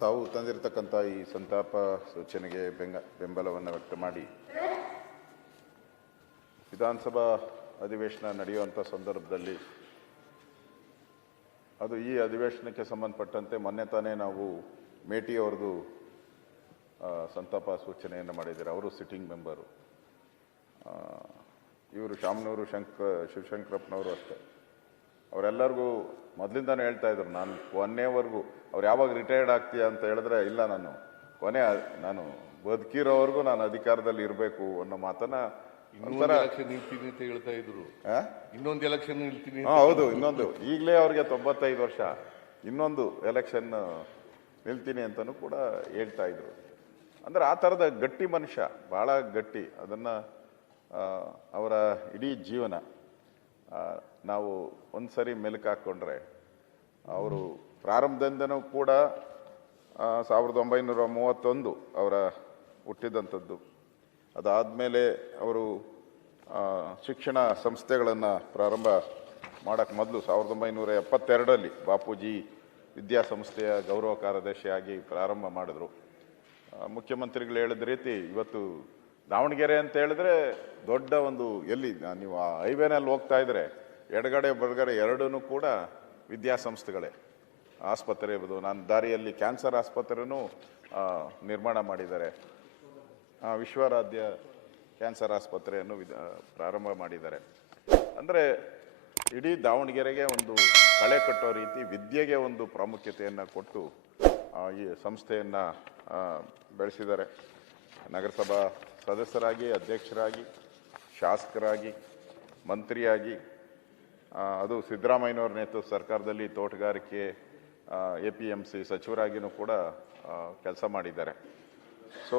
ತಾವು ತಂದಿರತಕ್ಕಂಥ ಈ ಸಂತಾಪ ಸೂಚನೆಗೆ ಬೆಂಬಲವನ್ನು ವ್ಯಕ್ತ ಮಾಡಿ ವಿಧಾನಸಭಾ ಅಧಿವೇಶನ ನಡೆಯುವಂಥ ಸಂದರ್ಭದಲ್ಲಿ ಅದು ಈ ಅಧಿವೇಶನಕ್ಕೆ ಸಂಬಂಧಪಟ್ಟಂತೆ ಮೊನ್ನೆ ತಾನೇ ನಾವು ಮೇಟಿ ಅವ್ರದ್ದು ಸಂತಾಪ ಸೂಚನೆಯನ್ನು ಮಾಡಿದ್ದಾರೆ. ಅವರು ಸಿಟ್ಟಿಂಗ್ ಮೆಂಬರು. ಇವರು ಶಾಮನೂರು ಶಿವಶಂಕರಪ್ಪನವರು ಅಷ್ಟೇ. ಅವರೆಲ್ಲರಿಗೂ ಮೊದಲಿಂದಾನೇ ಹೇಳ್ತಾ ಇದ್ರು, ನಾನು ಕೊನೆವರೆಗೂ ಅವ್ರು ಯಾವಾಗ ರಿಟೈರ್ಡ್ ಆಗ್ತೀಯ ಅಂತ ಹೇಳಿದ್ರೆ, ಇಲ್ಲ ನಾನು ಬದುಕಿರೋವರೆಗೂ ನಾನು ಅಧಿಕಾರದಲ್ಲಿ ಇರಬೇಕು ಅನ್ನೋ ಮಾತನ್ನ ನಿಲ್ತೀನಿ ಅಂತ ಹೇಳ್ತಾ ಇದ್ರು. ಇನ್ನೊಂದು ಎಲೆಕ್ಷನ್ ನಿಲ್ತೀನಿ. ಹೌದು, ಇನ್ನೊಂದು ಈಗಲೇ ಅವ್ರಿಗೆ 95 ವರ್ಷ, ಇನ್ನೊಂದು ಎಲೆಕ್ಷನ್ ನಿಲ್ತೀನಿ ಅಂತಲೂ ಕೂಡ ಹೇಳ್ತಾ ಇದ್ರು. ಅಂದ್ರೆ ಆ ಥರದ ಗಟ್ಟಿ ಮನುಷ್ಯ, ಭಾಳ ಗಟ್ಟಿ. ಅದನ್ನು ಅವರ ಇಡೀ ಜೀವನ ನಾವು ಒಂದು ಸರಿ ಮೆಲುಕು ಹಾಕ್ಕೊಂಡ್ರೆ, ಅವರು ಪ್ರಾರಂಭದಿಂದನೂ ಕೂಡ 1931 ಅವರ ಹುಟ್ಟಿದಂಥದ್ದು. ಅದಾದಮೇಲೆ ಅವರು ಶಿಕ್ಷಣ ಸಂಸ್ಥೆಗಳನ್ನು ಪ್ರಾರಂಭ ಮಾಡೋಕ್ಕೆ ಮೊದಲು 1972ರಲ್ಲಿ ಬಾಪೂಜಿ ವಿದ್ಯಾಸಂಸ್ಥೆಯ ಗೌರವ ಕಾರ್ಯದರ್ಶಿಯಾಗಿ ಪ್ರಾರಂಭ ಮಾಡಿದ್ರು. ಮುಖ್ಯಮಂತ್ರಿಗಳು ಹೇಳಿದ ರೀತಿ ಇವತ್ತು ದಾವಣಗೆರೆ ಅಂತ ಹೇಳಿದ್ರೆ ದೊಡ್ಡ ಒಂದು, ಎಲ್ಲಿ ನೀವು ಆ ಹೈವೇನಲ್ಲಿ ಹೋಗ್ತಾ ಇದ್ರೆ ಎಡಗಡೆ ಬಲಗಡೆ ಎರಡೂ ಕೂಡ ವಿದ್ಯಾಸಂಸ್ಥೆಗಳೇ. ಆಸ್ಪತ್ರೆ ಇರ್ಬೋದು, ನಾನು ದಾರಿಯಲ್ಲಿ ಕ್ಯಾನ್ಸರ್ ಆಸ್ಪತ್ರೆನೂ ನಿರ್ಮಾಣ ಮಾಡಿದ್ದಾರೆ. ವಿಶ್ವರಾಧ್ಯ ಕ್ಯಾನ್ಸರ್ ಆಸ್ಪತ್ರೆಯನ್ನು ಪ್ರಾರಂಭ ಮಾಡಿದ್ದಾರೆ. ಅಂದರೆ ಇಡೀ ದಾವಣಗೆರೆಗೆ ಒಂದು ಕಳೆ ಕಟ್ಟೋ ರೀತಿ ವಿದ್ಯೆಗೆ ಒಂದು ಪ್ರಾಮುಖ್ಯತೆಯನ್ನು ಕೊಟ್ಟು ಈ ಸಂಸ್ಥೆಯನ್ನು ಬೆಳೆಸಿದ್ದಾರೆ. ನಗರಸಭಾ ಸದಸ್ಯರಾಗಿ, ಅಧ್ಯಕ್ಷರಾಗಿ, ಶಾಸಕರಾಗಿ, ಮಂತ್ರಿಯಾಗಿ, ಅದು ಸಿದ್ದರಾಮಯ್ಯನವ್ರ ನೇತೃತ್ವ ಸರ್ಕಾರದಲ್ಲಿ ತೋಟಗಾರಿಕೆ APMC ಸಚಿವರಾಗಿಯೂ ಕೂಡ ಕೆಲಸ ಮಾಡಿದ್ದಾರೆ. ಸೊ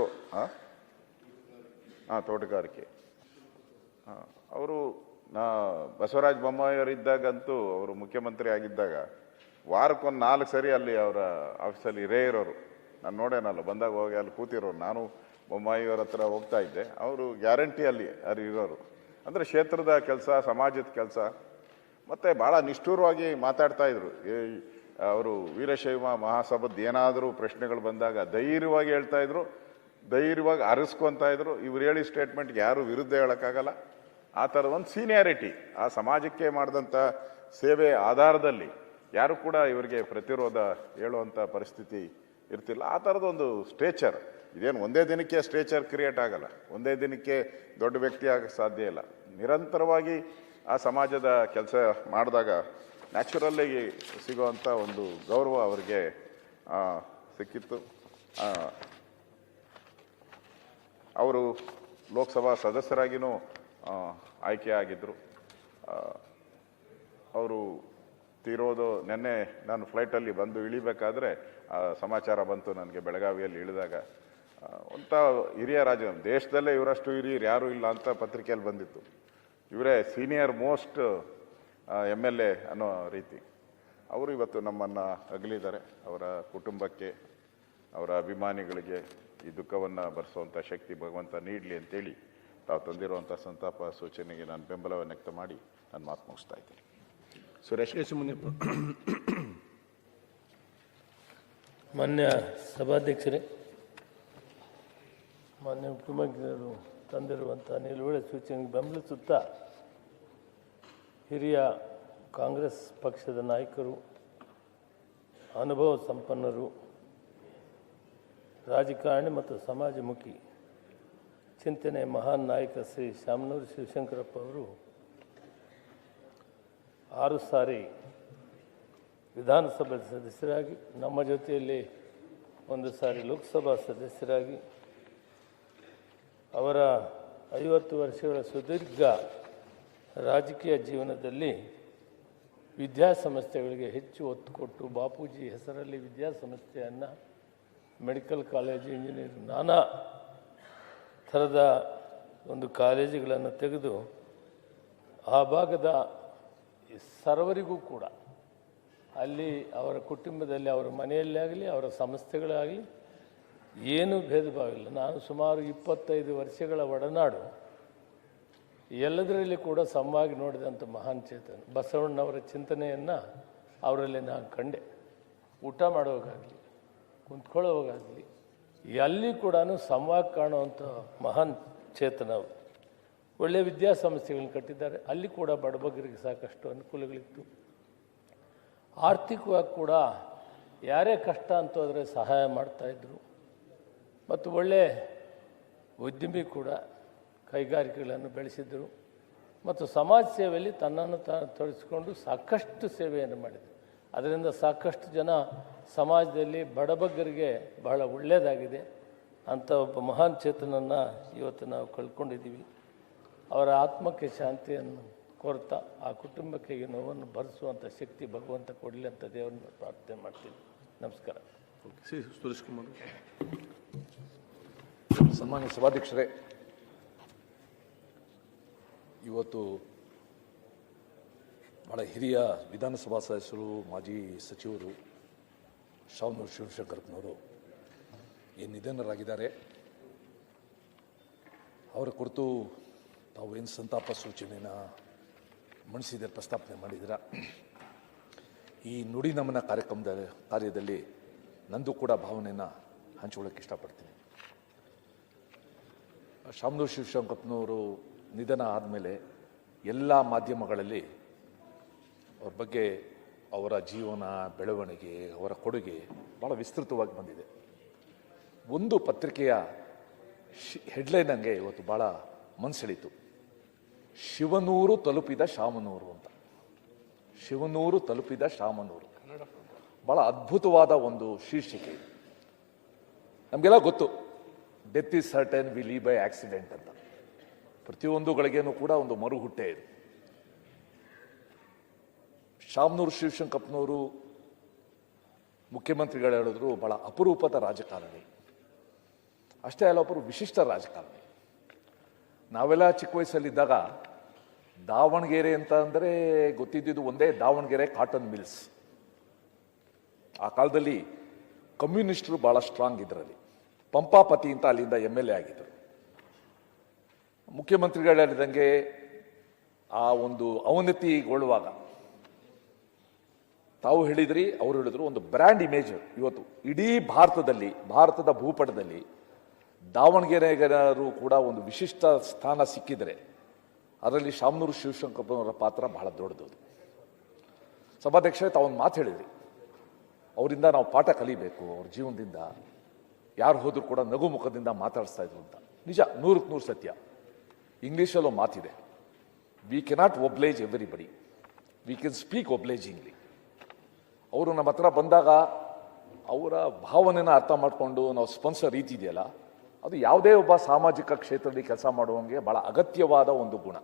ತೋಟಗಾರಿಕೆ ಅವರು ಬಸವರಾಜ ಬೊಮ್ಮಾಯಿಯವರಿದ್ದಾಗಂತೂ, ಅವರು ಮುಖ್ಯಮಂತ್ರಿ ಆಗಿದ್ದಾಗ ವಾರಕ್ಕೊಂದು 4 ಸರಿ ಅಲ್ಲಿ ಅವರ ಆಫೀಸಲ್ಲಿ ಇರೋರು. ನಾನು ನೋಡೇನಲ್ಲ, ಬಂದಾಗ ಹೋಗಿ ಅಲ್ಲಿ ಕೂತಿರೋರು. ನಾನು ಬೊಮ್ಮಾಯಿಯವರ ಹತ್ರ ಹೋಗ್ತಾ ಇದ್ದೆ. ಅವರು ಗ್ಯಾರಂಟಿ ಅಲ್ಲಿ ಇರೋರು. ಅಂದರೆ ಕ್ಷೇತ್ರದ ಕೆಲಸ, ಸಮಾಜದ ಕೆಲಸ, ಮತ್ತು ಭಾಳ ನಿಷ್ಠೂರವಾಗಿ ಮಾತಾಡ್ತಾ ಇದ್ರು. ಅವರು ವೀರಶೈವ ಮಹಾಸಭಾದ ಏನಾದರೂ ಪ್ರಶ್ನೆಗಳು ಬಂದಾಗ ಧೈರ್ಯವಾಗಿ ಹೇಳ್ತಾ ಇದ್ರು, ಧೈರ್ಯವಾಗಿ ಅರಸ್ಕೊತಾ ಇದ್ರು. ಇವ್ರು ಹೇಳಿ ಸ್ಟೇಟ್ಮೆಂಟ್ಗೆ ಯಾರು ವಿರುದ್ಧ ಹೇಳೋಕ್ಕಾಗಲ್ಲ. ಆ ಥರದ ಒಂದು ಸೀನಿಯಾರಿಟಿ, ಆ ಸಮಾಜಕ್ಕೆ ಮಾಡಿದಂಥ ಸೇವೆ ಆಧಾರದಲ್ಲಿ ಯಾರು ಕೂಡ ಇವರಿಗೆ ಪ್ರತಿರೋಧ ಹೇಳುವಂಥ ಪರಿಸ್ಥಿತಿ ಇರ್ತಿಲ್ಲ. ಆ ಥರದೊಂದು ಸ್ಟೇಚರ್, ಇದೇನು ಒಂದೇ ದಿನಕ್ಕೆ ಸ್ಟೇಚರ್ ಕ್ರಿಯೇಟ್ ಆಗಲ್ಲ, ಒಂದೇ ದಿನಕ್ಕೆ ದೊಡ್ಡ ವ್ಯಕ್ತಿ ಆಗಕ್ಕೆ ಸಾಧ್ಯ ಇಲ್ಲ. ನಿರಂತರವಾಗಿ ಆ ಸಮಾಜದ ಕೆಲಸ ಮಾಡಿದಾಗ ನ್ಯಾಚುರಲ್ಲಾಗಿ ಸಿಗುವಂಥ ಒಂದು ಗೌರವ ಅವರಿಗೆ ಸಿಕ್ಕಿತ್ತು. ಅವರು ಲೋಕಸಭಾ ಸದಸ್ಯರಾಗಿಯೂ ಆಯ್ಕೆ ಆಗಿದ್ದರು. ಅವರು ತೀರೋದು ನೆನ್ನೆ ನಾನು ಫ್ಲೈಟಲ್ಲಿ ಬಂದು ಇಳಿಬೇಕಾದ್ರೆ ಸಮಾಚಾರ ಬಂತು ನನಗೆ. ಬೆಳಗಾವಿಯಲ್ಲಿ ಇಳಿದಾಗ ಒಂಥ ಹಿರಿಯ ರಾಜ, ದೇಶದಲ್ಲೇ ಇವರಷ್ಟು ಹಿರಿಯರು ಯಾರೂ ಇಲ್ಲ ಅಂತ ಪತ್ರಿಕೆಯಲ್ಲಿ ಬಂದಿತ್ತು. ಇವರೇ ಸೀನಿಯರ್ ಮೋಸ್ಟ್ MLA ಅನ್ನೋ ರೀತಿ. ಅವರು ಇವತ್ತು ನಮ್ಮನ್ನು ಅಗಲಿದ್ದಾರೆ. ಅವರ ಕುಟುಂಬಕ್ಕೆ, ಅವರ ಅಭಿಮಾನಿಗಳಿಗೆ ಈ ದುಃಖವನ್ನು ಭರಿಸುವಂಥ ಶಕ್ತಿ ಭಗವಂತ ನೀಡಲಿ ಅಂತೇಳಿ ತಾವು ತಂದಿರುವಂಥ ಸಂತಾಪ ಸೂಚನೆಗೆ ನಾನು ಬೆಂಬಲವನ್ನು ವ್ಯಕ್ತ ಮಾಡಿ ನಾನು ಮಾತು ಮುಗಿಸ್ತಾ ಇದ್ದೀನಿ. ಸುರೇಶ್ ಮುನಿಯಪ್ಪ. ಮಾನ್ಯ ಸಭಾಧ್ಯಕ್ಷರೇ, ಮಾನ್ಯ ಮುಖ್ಯಮಂತ್ರಿಗಳು ತಂದಿರುವಂಥ ನಿಲುವಳಿ ಸೂಚನೆಗೆ ಬೆಂಬಲಿಸುತ್ತಾ ಹಿರಿಯ ಕಾಂಗ್ರೆಸ್ ಪಕ್ಷದ ನಾಯಕರು, ಅನುಭವ ಸಂಪನ್ನರು, ರಾಜಕಾರಣಿ ಮತ್ತು ಸಮಾಜಮುಖಿ ಚಿಂತನೆ ಮಹಾನ್ ನಾಯಕ ಶ್ರೀ ಶಾಮನೂರು ಶಿವಶಂಕರಪ್ಪ ಅವರು 6 ಸಾರಿ ವಿಧಾನಸಭೆ ಸದಸ್ಯರಾಗಿ, ನಮ್ಮ ಜೊತೆಯಲ್ಲಿ 1 ಸಾರಿ ಲೋಕಸಭಾ ಸದಸ್ಯರಾಗಿ, ಅವರ 50 ವರ್ಷಗಳ ಸುದೀರ್ಘ ರಾಜಕೀಯ ಜೀವನದಲ್ಲಿ ವಿದ್ಯಾಸಂಸ್ಥೆಗಳಿಗೆ ಹೆಚ್ಚು ಒತ್ತು ಕೊಟ್ಟು, ಬಾಪೂಜಿ ಹೆಸರಲ್ಲಿ ವಿದ್ಯಾಸಂಸ್ಥೆಯನ್ನು, ಮೆಡಿಕಲ್ ಕಾಲೇಜು, ಇಂಜಿನಿಯರಿಂಗ್, ನಾನಾ ಥರದ ಒಂದು ಕಾಲೇಜುಗಳನ್ನು ತೆಗೆದು ಆ ಭಾಗದ ಸರ್ವರಿಗೂ ಕೂಡ, ಅಲ್ಲಿ ಅವರ ಕುಟುಂಬದಲ್ಲಿ, ಅವರ ಮನೆಯಲ್ಲೇ ಆಗಲಿ, ಅವರ ಸಂಸ್ಥೆಗಳಾಗಲಿ ಏನೂ ಭೇದ ಭಾವ ಇಲ್ಲ. ನಾನು ಸುಮಾರು 25 ವರ್ಷಗಳ ಒಡನಾಡು, ಎಲ್ಲದರಲ್ಲಿ ಕೂಡ ಸಮವಾಗಿ ನೋಡಿದಂಥ ಮಹಾನ್ ಚೇತನ ಬಸವಣ್ಣವರ ಚಿಂತನೆಯನ್ನು ಅವರಲ್ಲಿ ನಾನು ಕಂಡೆ. ಊಟ ಮಾಡುವಾಗಲಿ, ಕುಂತ್ಕೊಳ್ಳೋವಾಗಲಿ ಎಲ್ಲಿ ಕೂಡ ಸಮವಾಗಿ ಕಾಣುವಂಥ ಮಹಾನ್ ಚೇತನ ಅವರು. ಒಳ್ಳೆಯ ವಿದ್ಯಾಸಂಸ್ಥೆಗಳನ್ನ ಕಟ್ಟಿದ್ದಾರೆ. ಅಲ್ಲಿ ಕೂಡ ಬಡಬಗರಿಗೆ ಸಾಕಷ್ಟು ಅನುಕೂಲಗಳಿತ್ತು. ಆರ್ಥಿಕವಾಗಿ ಕೂಡ ಯಾರೇ ಕಷ್ಟ ಅಂತ ಹೋದರೆ ಸಹಾಯ ಮಾಡ್ತಾಯಿದ್ರು. ಮತ್ತು ಒಳ್ಳೆಯ ಉದ್ಯಮಿ ಕೂಡ, ಕೈಗಾರಿಕೆಗಳನ್ನು ಬೆಳೆಸಿದ್ದರು. ಮತ್ತು ಸಮಾಜ ಸೇವೆಯಲ್ಲಿ ತನ್ನನ್ನು ತಾನು ತೊಡಗಿಸಿಕೊಂಡು ಸಾಕಷ್ಟು ಸೇವೆಯನ್ನು ಮಾಡಿದರು. ಅದರಿಂದ ಸಾಕಷ್ಟು ಜನ ಸಮಾಜದಲ್ಲಿ ಬಡಬಗ್ಗರಿಗೆ ಬಹಳ ಒಳ್ಳೆಯದಾಗಿದೆ. ಅಂಥ ಒಬ್ಬ ಮಹಾನ್ ಚೇತನನ್ನು ಇವತ್ತು ನಾವು ಕಳ್ಕೊಂಡಿದ್ದೀವಿ. ಅವರ ಆತ್ಮಕ್ಕೆ ಶಾಂತಿಯನ್ನು ಕೋರ್ತಾ ಆ ಕುಟುಂಬಕ್ಕೆ ಈ ನೋವನ್ನು ಭರಿಸುವಂಥ ಶಕ್ತಿ ಭಗವಂತ ಕೊಡಲಿ ಅಂತ ದೇವರನ್ನ ಪ್ರಾರ್ಥನೆ ಮಾಡ್ತೀನಿ. ನಮಸ್ಕಾರ. ಸುರೇಶ್ ಕುಮಾರ್. ಸನ್ಮಾನ್ಯ ಸಭಾಧ್ಯಕ್ಷರೇ, ಇವತ್ತು ಭಾಳ ಹಿರಿಯ ವಿಧಾನಸಭಾ ಸದಸ್ಯರು, ಮಾಜಿ ಸಚಿವರು ಶಾಮನೂರು ಶಿವಶಂಕರಪ್ಪನವರು ಏನು ನಿಧನರಾಗಿದ್ದಾರೆ. ಅವರ ಕುರಿತು ತಾವು ಏನು ಸಂತಾಪ ಸೂಚನೆಯನ್ನು ಮಂಡಿಸಿದರೆ, ಪ್ರಸ್ತಾಪನೆ ಮಾಡಿದ್ದೀರ. ಈ ನುಡಿ ನಮನ ಕಾರ್ಯದಲ್ಲಿ ನಂದು ಕೂಡ ಭಾವನೆಯನ್ನು ಹಂಚಿಕೊಳ್ಳೋಕ್ಕೆ ಇಷ್ಟಪಡ್ತೀನಿ. ಶಾಮನೂರು ಶಿವಶಂಕರಪ್ಪನವರು ನಿಧನ ಆದಮೇಲೆ ಎಲ್ಲ ಮಾಧ್ಯಮಗಳಲ್ಲಿ ಅವ್ರ ಬಗ್ಗೆ, ಅವರ ಜೀವನ, ಬೆಳವಣಿಗೆ, ಅವರ ಕೊಡುಗೆ ಭಾಳ ವಿಸ್ತೃತವಾಗಿ ಬಂದಿದೆ. ಒಂದು ಪತ್ರಿಕೆಯ ಹೆಡ್ಲೈನ್ ನನಗೆ ಇವತ್ತು ಭಾಳ ಮನಸೆಳೀತು. ಶಿವನೂರು ತಲುಪಿದ ಶಾಮನೂರು ಅಂತ. ಶಿವನೂರು ತಲುಪಿದ ಶಾಮನೂರು, ಭಾಳ ಅದ್ಭುತವಾದ ಒಂದು ಶೀರ್ಷಿಕೆ. ನಮಗೆಲ್ಲ ಗೊತ್ತು, death is certain, we leave by accident ಅಂತ. ಪ್ರತಿಯೊಂದು ಗಳಿಗೆನೂ ಕೂಡ ಒಂದು ಮರುಹುಟ್ಟೆ ಇದೆ. ಶಾಮನೂರು ಶಿವಶಂಕರಪ್ಪನವರು ಮುಖ್ಯಮಂತ್ರಿಗಳು ಹೇಳಿದ್ರು ಬಹಳ ಅಪರೂಪದ ರಾಜಕಾರಣಿ. ಅಷ್ಟೇ ಅಲ್ಲ, ಒಬ್ಬರು ವಿಶಿಷ್ಟ ರಾಜಕಾರಣಿ. ನಾವೆಲ್ಲ ಚಿಕ್ಕ ವಯಸ್ಸಲ್ಲಿದ್ದಾಗ ದಾವಣಗೆರೆ ಅಂತ ಅಂದರೆ ಗೊತ್ತಿದ್ದಿದ್ದು ಒಂದೇ, ದಾವಣಗೆರೆ ಕಾಟನ್ ಮಿಲ್ಸ್. ಆ ಕಾಲದಲ್ಲಿ ಕಮ್ಯುನಿಸ್ಟರು ಭಾಳ ಸ್ಟ್ರಾಂಗ್ ಇದರಲ್ಲಿ. ಪಂಪಾಪತಿ ಅಂತ ಅಲ್ಲಿಂದ MLA ಆಗಿದ್ದರು. ಮುಖ್ಯಮಂತ್ರಿಗಳು ಹೇಳಿದಂಗೆ ಆ ಒಂದು ಅವನತಿಗೊಳ್ಳುವಾಗ ತಾವು ಹೇಳಿದ್ರಿ, ಅವರು ಹೇಳಿದ್ರು, ಒಂದು ಬ್ರ್ಯಾಂಡ್ ಇಮೇಜ್ ಇವತ್ತು ಇಡೀ ಭಾರತದ ಭೂಪಟದಲ್ಲಿ ದಾವಣಗೆರೆಗರು ಕೂಡ ಒಂದು ವಿಶಿಷ್ಟ ಸ್ಥಾನ ಸಿಕ್ಕಿದರೆ ಅದರಲ್ಲಿ ಶಾಮನೂರು ಶಿವಶಂಕರಪ್ಪನವರ ಪಾತ್ರ ಬಹಳ ದೊಡ್ಡದು. ಸಭಾಧ್ಯಕ್ಷರೇ, ತಾವೊಂದು ಮಾತು ಹೇಳಿದ್ರಿ, ಅವರಿಂದ ನಾವು ಪಾಠ ಕಲಿಬೇಕು. ಅವ್ರ ಜೀವನದಿಂದ ಯಾರು ಹೋದ್ರೂ ಕೂಡ ನಗು ಮುಖದಿಂದ ಮಾತಾಡಿಸ್ತಾ ಇದ್ರು ಅಂತ. ನಿಜ, 100ಕ್ಕೆ 100 ಸತ್ಯ. ಇಂಗ್ಲೀಷಲ್ಲೂ ಮಾತಿದೆ, we cannot oblige everybody, we can speak obligingly. ಅವರು ನಮ್ಮ ಹತ್ರ ಬಂದಾಗ ಅವರ ಭಾವನೆನ ಅರ್ಥ ಮಾಡಿಕೊಂಡು ನಾವು ಸ್ಪಂದಿಸೋ ರೀತಿ ಇದೆಯಲ್ಲ, ಅದು ಯಾವುದೇ ಒಬ್ಬ ಸಾಮಾಜಿಕ ಕ್ಷೇತ್ರದಲ್ಲಿ ಕೆಲಸ ಮಾಡುವಂಗೆ ಭಾಳ ಅಗತ್ಯವಾದ ಒಂದು ಗುಣ.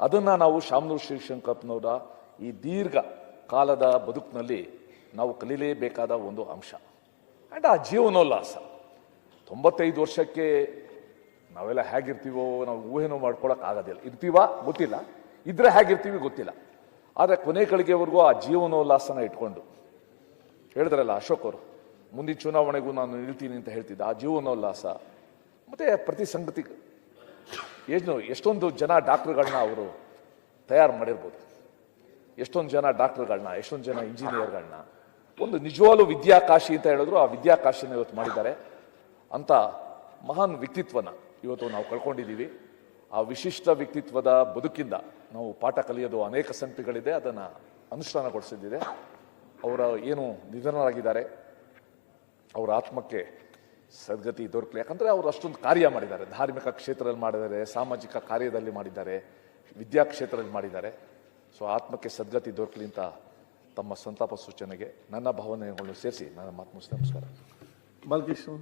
ಅದನ್ನು ನಾವು ಶಾಮನೂರು ಶಿವಶಂಕರಪ್ಪನವರ ಈ ದೀರ್ಘ ಕಾಲದ ಬದುಕಿನಲ್ಲಿ ನಾವು ಕಲೀಲೇಬೇಕಾದ ಒಂದು ಅಂಶ. ಆ್ಯಂಡ್ ಆ ಜೀವನೋಲ್ಲಾಸ 95 ವರ್ಷಕ್ಕೆ ನಾವೆಲ್ಲ ಹೇಗಿರ್ತೀವೋ ನಾವು ಊಹೆನೂ ಮಾಡ್ಕೊಳಕ್ಕೆ ಆಗೋದಿಲ್ಲ. ಇರ್ತೀವಾ ಗೊತ್ತಿಲ್ಲ, ಇದ್ರೆ ಹೇಗಿರ್ತೀವಿ ಗೊತ್ತಿಲ್ಲ. ಆದರೆ ಕೊನೆ ಗಳಿಗೆವರೆಗೂ ಆ ಜೀವನೋಲ್ಲಾಸನ ಇಟ್ಕೊಂಡು, ಹೇಳಿದ್ರಲ್ಲ ಅಶೋಕ್ ಅವರು, ಮುಂದಿನ ಚುನಾವಣೆಗೂ ನಾನು ನಿಲ್ತೀನಿ ಅಂತ ಹೇಳ್ತಿದ್ದ ಆ ಜೀವನೋಲ್ಲಾಸ. ಮತ್ತು ಪ್ರತಿ ಸಂಗತಿ ಎಷ್ಟೊಂದು ಜನ ಡಾಕ್ಟರ್ಗಳನ್ನ ಅವರು ತಯಾರು ಮಾಡಿರ್ಬೋದು, ಎಷ್ಟೊಂದು ಜನ ಡಾಕ್ಟರ್ಗಳನ್ನ, ಎಷ್ಟೊಂದು ಜನ ಇಂಜಿನಿಯರ್ಗಳನ್ನ. ಒಂದು ನಿಜವಾಗ್ಲೂ ವಿದ್ಯಾಕಾಶಿ ಅಂತ ಹೇಳಿದ್ರು, ಆ ವಿದ್ಯಾಕಾಶಿನ ಇವತ್ತು ಮಾಡಿದ್ದಾರೆ. ಅಂತ ಮಹಾನ್ ವ್ಯಕ್ತಿತ್ವನ ಇವತ್ತು ನಾವು ಕಳ್ಕೊಂಡಿದ್ದೀವಿ. ಆ ವಿಶಿಷ್ಟ ವ್ಯಕ್ತಿತ್ವದ ಬದುಕಿಂದ ನಾವು ಪಾಠ ಕಲಿಯೋದು ಅನೇಕ ಸಂಗತಿಗಳಿದೆ, ಅದನ್ನು ಅನುಷ್ಠಾನಗೊಳಿಸಿದ್ದಿದೆ. ಅವರ ಏನು ನಿಧನರಾಗಿದ್ದಾರೆ, ಅವರ ಆತ್ಮಕ್ಕೆ ಸದ್ಗತಿ ದೊರಕಲಿ. ಯಾಕಂದರೆ ಅವರು ಅಷ್ಟೊಂದು ಕಾರ್ಯ ಮಾಡಿದ್ದಾರೆ, ಧಾರ್ಮಿಕ ಕ್ಷೇತ್ರದಲ್ಲಿ ಮಾಡಿದ್ದಾರೆ, ಸಾಮಾಜಿಕ ಕಾರ್ಯದಲ್ಲಿ ಮಾಡಿದ್ದಾರೆ, ವಿದ್ಯಾ ಕ್ಷೇತ್ರದಲ್ಲಿ ಮಾಡಿದ್ದಾರೆ. ಸೊ ಆತ್ಮಕ್ಕೆ ಸದ್ಗತಿ ದೊರಕಲಿ ಅಂತ ತಮ್ಮ ಸಂತಾಪ ಸೂಚನೆಗೆ ನನ್ನ ಭಾವನೆಗಳನ್ನು ಸೇರಿಸಿ ನನ್ನ ಮಾತು ಮುಗಿಸ್ತೇನೆ. ನಮಸ್ಕಾರ. ಬಾಲಕೃಷ್ಣ.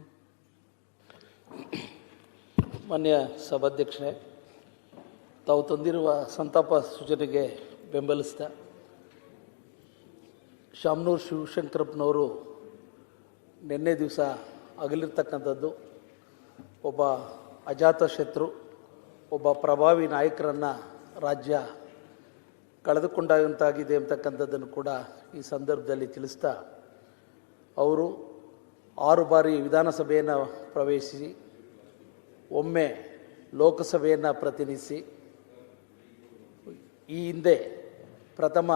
ಮಾನ್ಯ ಸಭಾಧ್ಯಕ್ಷರೇ, ತಾವು ತಂದಿರುವ ಸಂತಾಪ ಸೂಚನೆಗೆ ಬೆಂಬಲಿಸ್ತಾ, ಶಾಮನೂರು ಶಿವಶಂಕರಪ್ಪನವರು ನಿನ್ನೆ ದಿವಸ ಅಗಲಿರ್ತಕ್ಕಂಥದ್ದು. ಒಬ್ಬ ಅಜಾತಶತ್ರು, ಒಬ್ಬ ಪ್ರಭಾವಿ ನಾಯಕರನ್ನು ರಾಜ್ಯ ಕಳೆದುಕೊಂಡಂತಾಗಿದೆ ಅಂತಕ್ಕಂಥದ್ದನ್ನು ಕೂಡ ಈ ಸಂದರ್ಭದಲ್ಲಿ ತಿಳಿಸ್ತಾ, ಅವರು 6 ಬಾರಿ ವಿಧಾನಸಭೆಯನ್ನು ಪ್ರವೇಶಿಸಿ, ಒಮ್ಮೆ ಲೋಕಸಭೆಯನ್ನು ಪ್ರತಿನಿಧಿಸಿ, ಈ ಹಿಂದೆ ಪ್ರಥಮ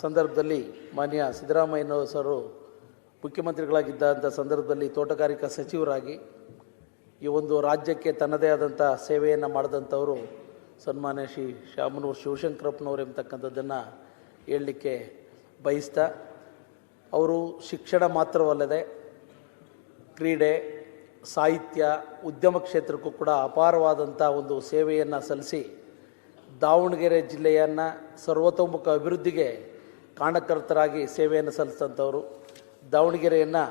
ಸಂದರ್ಭದಲ್ಲಿ ಮಾನ್ಯ ಸಿದ್ದರಾಮಯ್ಯನವರು ಮುಖ್ಯಮಂತ್ರಿಗಳಾಗಿದ್ದಂಥ ಸಂದರ್ಭದಲ್ಲಿ ತೋಟಗಾರಿಕಾ ಸಚಿವರಾಗಿ ಈ ಒಂದು ರಾಜ್ಯಕ್ಕೆ ತನ್ನದೇ ಆದಂಥ ಸೇವೆಯನ್ನು ಮಾಡಿದಂಥವರು ಸನ್ಮಾನ್ಯ ಶ್ರೀ ಶಾಮನೂರು ಶಿವಶಂಕರಪ್ಪನವರು ಎಂಬತಕ್ಕಂಥದ್ದನ್ನು ಹೇಳಲಿಕ್ಕೆ ಬಯಸ್ತಾ, ಅವರು ಶಿಕ್ಷಣ ಮಾತ್ರವಲ್ಲದೆ ಕ್ರೀಡೆ, ಸಾಹಿತ್ಯ, ಉದ್ಯಮ ಕ್ಷೇತ್ರಕ್ಕೂ ಕೂಡ ಅಪಾರವಾದಂಥ ಒಂದು ಸೇವೆಯನ್ನು ಸಲ್ಲಿಸಿ ದಾವಣಗೆರೆ ಜಿಲ್ಲೆಯನ್ನು ಸರ್ವತೋಮುಖ ಅಭಿವೃದ್ಧಿಗೆ ಕಾರಣಕರ್ತರಾಗಿ ಸೇವೆಯನ್ನು ಸಲ್ಲಿಸಿದಂಥವರು. ದಾವಣಗೆರೆಯನ್ನು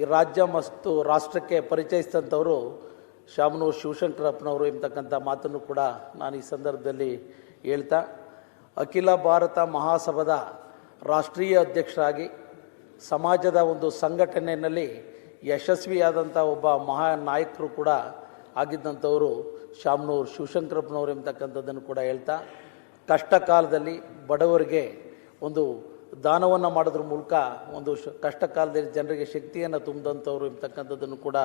ಈ ರಾಜ್ಯ ಮತ್ತು ರಾಷ್ಟ್ರಕ್ಕೆ ಪರಿಚಯಿಸಿದಂಥವರು ಶಾಮನೂರು ಶಿವಶಂಕರಪ್ಪನವರು ಎಂಬತಕ್ಕಂಥ ಮಾತನ್ನು ಕೂಡ ನಾನು ಈ ಸಂದರ್ಭದಲ್ಲಿ ಹೇಳ್ತಾ, ಅಖಿಲ ಭಾರತ ಮಹಾಸಭಾದ ರಾಷ್ಟ್ರೀಯ ಅಧ್ಯಕ್ಷರಾಗಿ ಸಮಾಜದ ಒಂದು ಸಂಘಟನೆಯಲ್ಲಿ ಯಶಸ್ವಿಯಾದಂಥ ಒಬ್ಬ ಮಹಾನ್ ನಾಯಕರು ಕೂಡ ಆಗಿದ್ದಂಥವರು ಶಾಮನೂರು ಶಿವಶಂಕರಪ್ಪನವರು ಎಂಬತಕ್ಕಂಥದ್ದನ್ನು ಕೂಡ ಹೇಳ್ತಾ, ಕಷ್ಟ ಕಾಲದಲ್ಲಿ ಬಡವರಿಗೆ ಒಂದು ದಾನವನ್ನು ಮಾಡೋದ್ರ ಮೂಲಕ ಒಂದು ಕಷ್ಟ ಕಾಲದಲ್ಲಿ ಜನರಿಗೆ ಶಕ್ತಿಯನ್ನು ತುಂಬಿದಂಥವ್ರು ಎಂಬತಕ್ಕಂಥದ್ದನ್ನು ಕೂಡ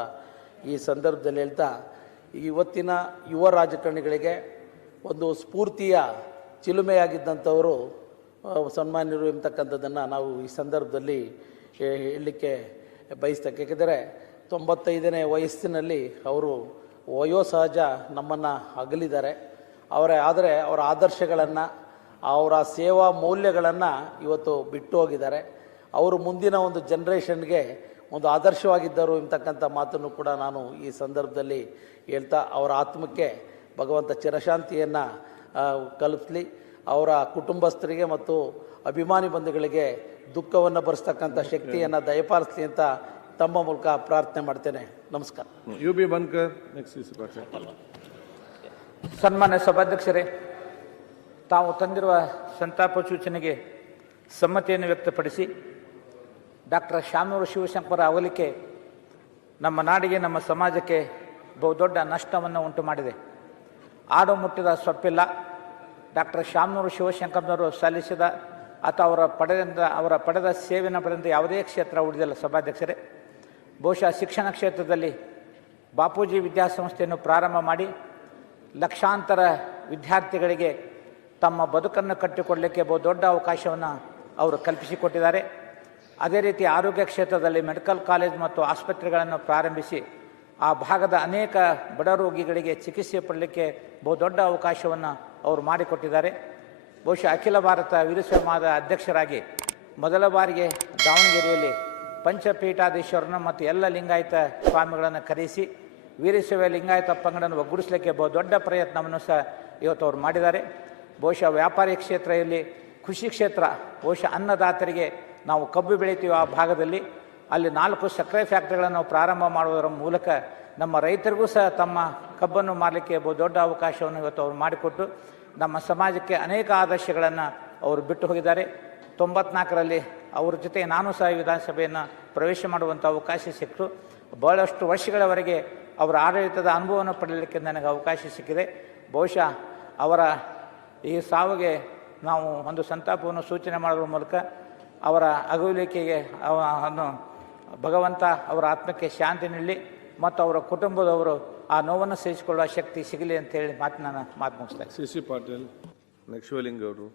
ಈ ಸಂದರ್ಭದಲ್ಲಿ ಹೇಳ್ತಾ, ಇವತ್ತಿನ ಯುವ ರಾಜಕಾರಣಿಗಳಿಗೆ ಒಂದು ಸ್ಫೂರ್ತಿಯ ಚಿಲುಮೆಯಾಗಿದ್ದಂಥವರು ಸನ್ಮಾನ್ಯರು ಎಂಬತಕ್ಕಂಥದ್ದನ್ನು ನಾವು ಈ ಸಂದರ್ಭದಲ್ಲಿ ಹೇಳಲಿಕ್ಕೆ ಬಯಸ್ತಕ್ಕೆ. ಏಕೆಂದರೆ 95ನೇ ವಯಸ್ಸಿನಲ್ಲಿ ಅವರು ವಯೋಸಹಜ ನಮ್ಮನ್ನು ಅಗಲಿದ್ದಾರೆ. ಆದರೆ ಅವರ ಆದರ್ಶಗಳನ್ನು, ಅವರ ಸೇವಾ ಮೌಲ್ಯಗಳನ್ನು ಇವತ್ತು ಬಿಟ್ಟು ಹೋಗಿದ್ದಾರೆ. ಅವರು ಮುಂದಿನ ಒಂದು ಜನ್ರೇಷನ್ಗೆ ಒಂದು ಆದರ್ಶವಾಗಿದ್ದರು ಎಂಬತಕ್ಕಂಥ ಮಾತನ್ನು ಕೂಡ ನಾನು ಈ ಸಂದರ್ಭದಲ್ಲಿ ಹೇಳ್ತಾ, ಅವರ ಆತ್ಮಕ್ಕೆ ಭಗವಂತ ಚಿರಶಾಂತಿಯನ್ನು ಕಲ್ಪಿಸಲಿ, ಅವರ ಕುಟುಂಬಸ್ಥರಿಗೆ ಮತ್ತು ಅಭಿಮಾನಿ ಬಂಧುಗಳಿಗೆ ದುಃಖವನ್ನು ಭರಿಸ್ತಕ್ಕಂಥ ಶಕ್ತಿಯನ್ನು ದಯಪಾಲಿಸಲಿ ಅಂತ ತಮ್ಮ ಮೂಲಕ ಪ್ರಾರ್ಥನೆ ಮಾಡ್ತೇನೆ. ನಮಸ್ಕಾರ. U B Bankar, next CC Patil. ಸನ್ಮಾನ್ಯ ಸಭಾಧ್ಯಕ್ಷರೇ, ತಾವು ತಂದಿರುವ ಸಂತಾಪ ಸೂಚನೆಗೆ ಸಮ್ಮತಿಯನ್ನು ವ್ಯಕ್ತಪಡಿಸಿ ಡಾಕ್ಟರ್ ಶಾಮನೂರು ಶಿವಶಂಕರ ಅಗಲಿಕೆ ನಮ್ಮ ನಾಡಿಗೆ, ನಮ್ಮ ಸಮಾಜಕ್ಕೆ ಬಹುದೊಡ್ಡ ನಷ್ಟವನ್ನು ಉಂಟು ಮಾಡಿದೆ. ಆಡು ಮುಟ್ಟಿದ ಸೊಪ್ಪಿಲ್ಲ. ಡಾಕ್ಟರ್ ಶಾಮನೂರು ಶಿವಶಂಕರನವರು ಸಲ್ಲಿಸಿದ ಅಥವಾ ಅವರ ಪಡೆದ ಸೇವೆಯನ್ನು ಪಡೆದ ಯಾವುದೇ ಕ್ಷೇತ್ರ ಉಳಿದಿಲ್ಲ. ಸಭಾಧ್ಯಕ್ಷರೇ, ಬಹುಶಃ ಶಿಕ್ಷಣ ಕ್ಷೇತ್ರದಲ್ಲಿ ಬಾಪೂಜಿ ವಿದ್ಯಾಸಂಸ್ಥೆಯನ್ನು ಪ್ರಾರಂಭ ಮಾಡಿ ಲಕ್ಷಾಂತರ ವಿದ್ಯಾರ್ಥಿಗಳಿಗೆ ತಮ್ಮ ಬದುಕನ್ನು ಕಟ್ಟಿಕೊಡಲಿಕ್ಕೆ ಬಹುದೊಡ್ಡ ಅವಕಾಶವನ್ನು ಅವರು ಕಲ್ಪಿಸಿಕೊಟ್ಟಿದ್ದಾರೆ. ಅದೇ ರೀತಿ ಆರೋಗ್ಯ ಕ್ಷೇತ್ರದಲ್ಲಿ ಮೆಡಿಕಲ್ ಕಾಲೇಜ್ ಮತ್ತು ಆಸ್ಪತ್ರೆಗಳನ್ನು ಪ್ರಾರಂಭಿಸಿ ಆ ಭಾಗದ ಅನೇಕ ಬಡ ರೋಗಿಗಳಿಗೆ ಚಿಕಿತ್ಸೆ ಪಡಲಿಕ್ಕೆ ಬಹುದೊಡ್ಡ ಅವಕಾಶವನ್ನು ಅವರು ಮಾಡಿಕೊಟ್ಟಿದ್ದಾರೆ. ಬಹುಶಃ ಅಖಿಲ ಭಾರತ ವೀರಶೈವ ಮಠದ ಅಧ್ಯಕ್ಷರಾಗಿ ಮೊದಲ ಬಾರಿಗೆ ದಾವಣಗೆರೆಯಲ್ಲಿ ಪಂಚಪೀಠಾಧೀಶ್ವರನ ಮತ್ತು ಎಲ್ಲ ಲಿಂಗಾಯತ ಸ್ವಾಮಿಗಳನ್ನು ಕರೆಸಿ ವೀರಶೈವ ಲಿಂಗಾಯತ ಪಂಗಡನ್ನು ಒಗ್ಗೂಡಿಸಲಿಕ್ಕೆ ಬಹುದೊಡ್ಡ ಪ್ರಯತ್ನವನ್ನು ಸಹ ಇವತ್ತು ಅವರು ಮಾಡಿದ್ದಾರೆ. ಬಹುಶಃ ವ್ಯಾಪಾರಿ ಕ್ಷೇತ್ರದಲ್ಲಿ, ಕೃಷಿ ಕ್ಷೇತ್ರ, ಬಹುಶಃ ಅನ್ನದಾತರಿಗೆ ನಾವು ಕಬ್ಬು ಬೆಳಿತೀವಿ ಆ ಭಾಗದಲ್ಲಿ, ಅಲ್ಲಿ 4 ಸಕ್ಕರೆ ಫ್ಯಾಕ್ಟ್ರಿಗಳನ್ನು ಪ್ರಾರಂಭ ಮಾಡುವುದರ ಮೂಲಕ ನಮ್ಮ ರೈತರಿಗೂ ಸಹ ತಮ್ಮ ಕಬ್ಬನ್ನು ಮಾರಲಿಕ್ಕೆ ಬಹುದೊಡ್ಡ ಅವಕಾಶವನ್ನು ಇವತ್ತು ಅವರು ಮಾಡಿಕೊಟ್ಟು ನಮ್ಮ ಸಮಾಜಕ್ಕೆ ಅನೇಕ ಆದರ್ಶಗಳನ್ನು ಅವರು ಬಿಟ್ಟು ಹೋಗಿದ್ದಾರೆ. 94ರಲ್ಲಿ ಅವ್ರ ಜೊತೆ ನಾನು ಸಹ ವಿಧಾನಸಭೆಯನ್ನು ಪ್ರವೇಶ ಮಾಡುವಂಥ ಅವಕಾಶ ಸಿಕ್ತು. ಬಹಳಷ್ಟು ವರ್ಷಗಳವರೆಗೆ ಅವರ ಆಡಳಿತದ ಅನುಭವವನ್ನು ಪಡೆಯಲಿಕ್ಕೆ ನನಗೆ ಅವಕಾಶ ಸಿಕ್ಕಿದೆ. ಬಹುಶಃ ಅವರ ಈ ಸಾವಿಗೆ ನಾವು ಒಂದು ಸಂತಾಪವನ್ನು ಸೂಚನೆ ಮಾಡುವ ಮೂಲಕ ಅವರ ಅಗಲಿಕೆಗೆ ಭಗವಂತ ಅವರ ಆತ್ಮಕ್ಕೆ ಶಾಂತಿ ನೀಡಲಿ ಮತ್ತು ಅವರ ಕುಟುಂಬದವರು ಆ ನೋವನ್ನು ಸಹಿಸಿಕೊಳ್ಳುವ ಶಕ್ತಿ ಸಿಗಲಿ ಅಂತೇಳಿ ಮಾತನ್ನು ಮುಗಿಸ್ತಾ ಇದ್ದೀನಿ. CC ಪಾಟೀಲ್, ನೆಕ್ಸ್ಟ್ ಶಿವಲಿಂಗ ಅವರು.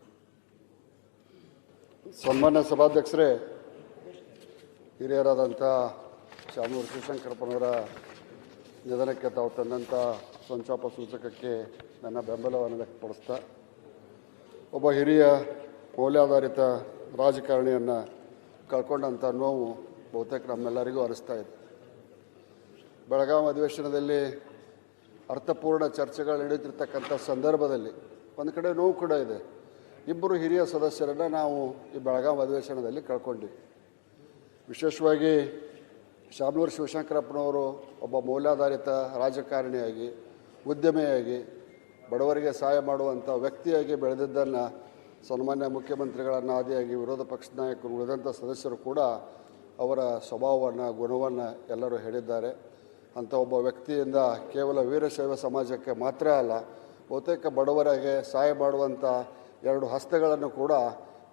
ಸನ್ಮಾನ್ಯ ಸಭಾಧ್ಯಕ್ಷರೇ, ಹಿರಿಯರಾದಂಥ ಶಾಮನೂರು ಶಿವಶಂಕರಪ್ಪನವರ ನಿಧನಕ್ಕೆ ತಾವು ತಂದಂಥ ಸಂತಾಪ ಸೂಚಕಕ್ಕೆ ನನ್ನ ಬೆಂಬಲವನ್ನು ವ್ಯಕ್ತಪಡಿಸ್ತಾ, ಒಬ್ಬ ಹಿರಿಯ ಮೌಲ್ಯಾಧಾರಿತ ರಾಜಕಾರಣಿಯನ್ನು ಕಳ್ಕೊಂಡಂಥ ನೋವು ಬಹುತೇಕ ನಮ್ಮೆಲ್ಲರಿಗೂ ಅನಿಸ್ತಾ ಇದೆ. ಬೆಳಗಾವಿ ಅಧಿವೇಶನದಲ್ಲಿ ಅರ್ಥಪೂರ್ಣ ಚರ್ಚೆಗಳು ನಡೆಯುತ್ತಿರ್ತಕ್ಕಂಥ ಸಂದರ್ಭದಲ್ಲಿ ಒಂದು ಕಡೆ ನೋವು ಕೂಡ ಇದೆ. 2 ಹಿರಿಯ ಸದಸ್ಯರನ್ನು ನಾವು ಈ ಬೆಳಗಾವಿ ಅಧಿವೇಶನದಲ್ಲಿ ಕಳ್ಕೊಂಡಿವಿ. ವಿಶೇಷವಾಗಿ ಶಾಮನೂರು ಶಿವಶಂಕರಪ್ಪನವರು ಒಬ್ಬ ಮೌಲ್ಯಾಧಾರಿತ ರಾಜಕಾರಣಿಯಾಗಿ, ಉದ್ಯಮಿಯಾಗಿ, ಬಡವರಿಗೆ ಸಹಾಯ ಮಾಡುವಂಥ ವ್ಯಕ್ತಿಯಾಗಿ ಬೆಳೆದಿದ್ದನ್ನು ಸನ್ಮಾನ್ಯ ಮುಖ್ಯಮಂತ್ರಿಗಳನ್ನು ಆದಿಯಾಗಿ ವಿರೋಧ ಪಕ್ಷದ ನಾಯಕರು, ಉಳಿದಂಥ ಸದಸ್ಯರು ಕೂಡ ಅವರ ಸ್ವಭಾವವನ್ನು, ಗುಣವನ್ನು ಎಲ್ಲರೂ ಹೇಳಿದ್ದಾರೆ. ಅಂಥ ಒಬ್ಬ ವ್ಯಕ್ತಿಯಿಂದ ಕೇವಲ ವೀರಶೈವ ಸಮಾಜಕ್ಕೆ ಮಾತ್ರ ಅಲ್ಲ, ಬಹುತೇಕ ಬಡವರಿಗೆ ಸಹಾಯ ಮಾಡುವಂಥ 2 ಹಸ್ತಗಳನ್ನು ಕೂಡ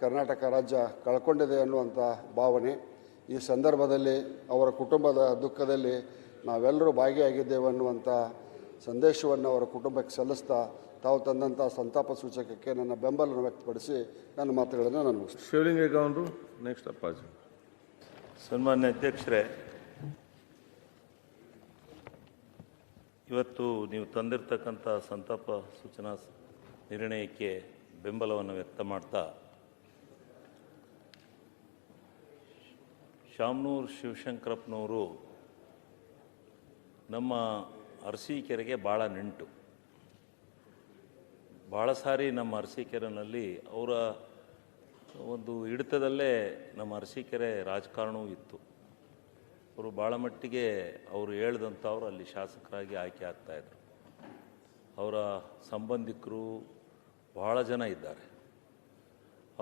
ಕರ್ನಾಟಕ ರಾಜ್ಯ ಕಳ್ಕೊಂಡಿದೆ ಅನ್ನುವಂಥ ಭಾವನೆ. ಈ ಸಂದರ್ಭದಲ್ಲಿ ಅವರ ಕುಟುಂಬದ ದುಃಖದಲ್ಲಿ ನಾವೆಲ್ಲರೂ ಭಾಗಿಯಾಗಿದ್ದೇವೆ ಅನ್ನುವಂಥ ಸಂದೇಶವನ್ನು ಅವರ ಕುಟುಂಬಕ್ಕೆ ಸಲ್ಲಿಸ್ತಾ ತಾವು ತಂದಂಥ ಸಂತಾಪ ಸೂಚಕಕ್ಕೆ ನನ್ನ ಬೆಂಬಲವನ್ನು ವ್ಯಕ್ತಪಡಿಸಿ ನನ್ನ ಮಾತುಗಳನ್ನು ನಾನು ಮುಗಿಸ್ತೇನೆ. ಶಿವಲಿಂಗ ಅವರು, ನೆಕ್ಸ್ಟ್ ಅಪ್ಪಾಜಿ. ಸನ್ಮಾನ್ಯ ಅಧ್ಯಕ್ಷರೇ, ಇವತ್ತು ನೀವು ತಂದಿರತಕ್ಕಂಥ ಸಂತಾಪ ಸೂಚನಾ ನಿರ್ಣಯಕ್ಕೆ ಬೆಂಬಲವನ್ನು ವ್ಯಕ್ತ ಮಾಡ್ತಾ ಶಾಮನೂರು ಶಿವಶಂಕರಪ್ಪನವರು ನಮ್ಮ ಅರಸೀಕೆರೆಗೆ ಭಾಳ ನೆಂಟು. ಭಾಳ ಸಾರಿ ನಮ್ಮ ಅರಸೀಕೆರೆಯಲ್ಲಿ ಅವರ ಒಂದು ಹಿಡಿತದಲ್ಲೇ ನಮ್ಮ ಅರಸೀಕೆರೆ ರಾಜಕಾರಣವೂ ಇತ್ತು. ಅವರು ಭಾಳ ಮಟ್ಟಿಗೆ ಅವರು ಹೇಳ್ದಂಥವ್ರು ಅಲ್ಲಿ ಶಾಸಕರಾಗಿ ಆಯ್ಕೆ ಆಗ್ತಾಯಿದ್ರು. ಅವರ ಸಂಬಂಧಿಕರು ಭಾಳ ಜನ ಇದ್ದಾರೆ.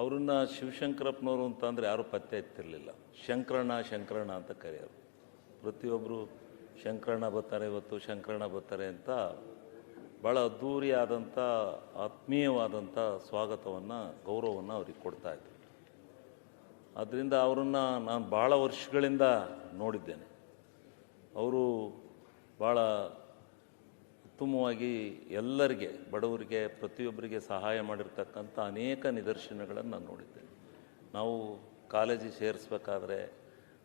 ಅವರನ್ನು ಶಿವಶಂಕರಪ್ಪನವರು ಅಂತಂದರೆ ಯಾರೂ ಪತ್ತೆ ಎತ್ತಿರಲಿಲ್ಲ. ಶಂಕರಣ್ಣ ಅಂತ ಕರೆಯೋರು. ಪ್ರತಿಯೊಬ್ಬರು ಶಂಕರಣ್ಣ ಬರ್ತಾರೆ, ಇವತ್ತು ಶಂಕರಣ್ಣ ಬರ್ತಾರೆ ಅಂತ ಭಾಳ ಅದ್ಧೂರಿಯಾದಂಥ ಆತ್ಮೀಯವಾದಂಥ ಸ್ವಾಗತವನ್ನು, ಗೌರವವನ್ನು ಅವ್ರಿಗೆ ಕೊಡ್ತಾಯಿದ್ರು. ಆದ್ದರಿಂದ ಅವರನ್ನು ನಾನು ಭಾಳ ವರ್ಷಗಳಿಂದ ನೋಡಿದ್ದೇನೆ. ಅವರು ಭಾಳ ಉತ್ತಮವಾಗಿ ಎಲ್ಲರಿಗೆ, ಬಡವರಿಗೆ, ಪ್ರತಿಯೊಬ್ಬರಿಗೆ ಸಹಾಯ ಮಾಡಿರ್ತಕ್ಕಂಥ ಅನೇಕ ನಿದರ್ಶನಗಳನ್ನು ನಾನು ನೋಡಿದ್ದೇನೆ. ನಾವು ಕಾಲೇಜಿಗೆ ಸೇರಿಸ್ಬೇಕಾದ್ರೆ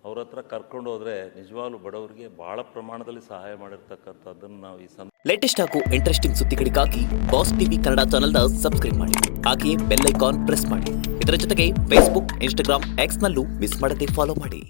ಅವ್ರ ಹತ್ರ ಕರ್ಕೊಂಡು ಹೋದರೆ ನಿಜವಾಗ್ಲೂ ಬಡವರಿಗೆ ಭಾಳ ಪ್ರಮಾಣದಲ್ಲಿ ಸಹಾಯ ಮಾಡಿರ್ತಕ್ಕಂಥದ್ದನ್ನು ನಾವು ಈ ಲೇಟೆಸ್ಟ್ ಹಾಗೂ ಇಂಟ್ರೆಸ್ಟಿಂಗ್ ಸುದ್ದಿಗಳಿಗಾಗಿ ಬಾಸ್ ಟಿವಿ ಕನ್ನಡ ಚಾನೆಲ್ನ ಸಬ್ಸ್ಕ್ರೈಬ್ ಮಾಡಿ. ಹಾಗೆಯೇ ಬೆಲ್ ಐಕಾನ್ ಪ್ರೆಸ್ ಮಾಡಿ. ಇದರ ಜೊತೆಗೆ ಫೇಸ್ಬುಕ್, ಇನ್ಸ್ಟಾಗ್ರಾಮ್, ಎಕ್ಸ್ನಲ್ಲೂ ಮಿಸ್ ಮಾಡದೆ ಫಾಲೋ ಮಾಡಿ.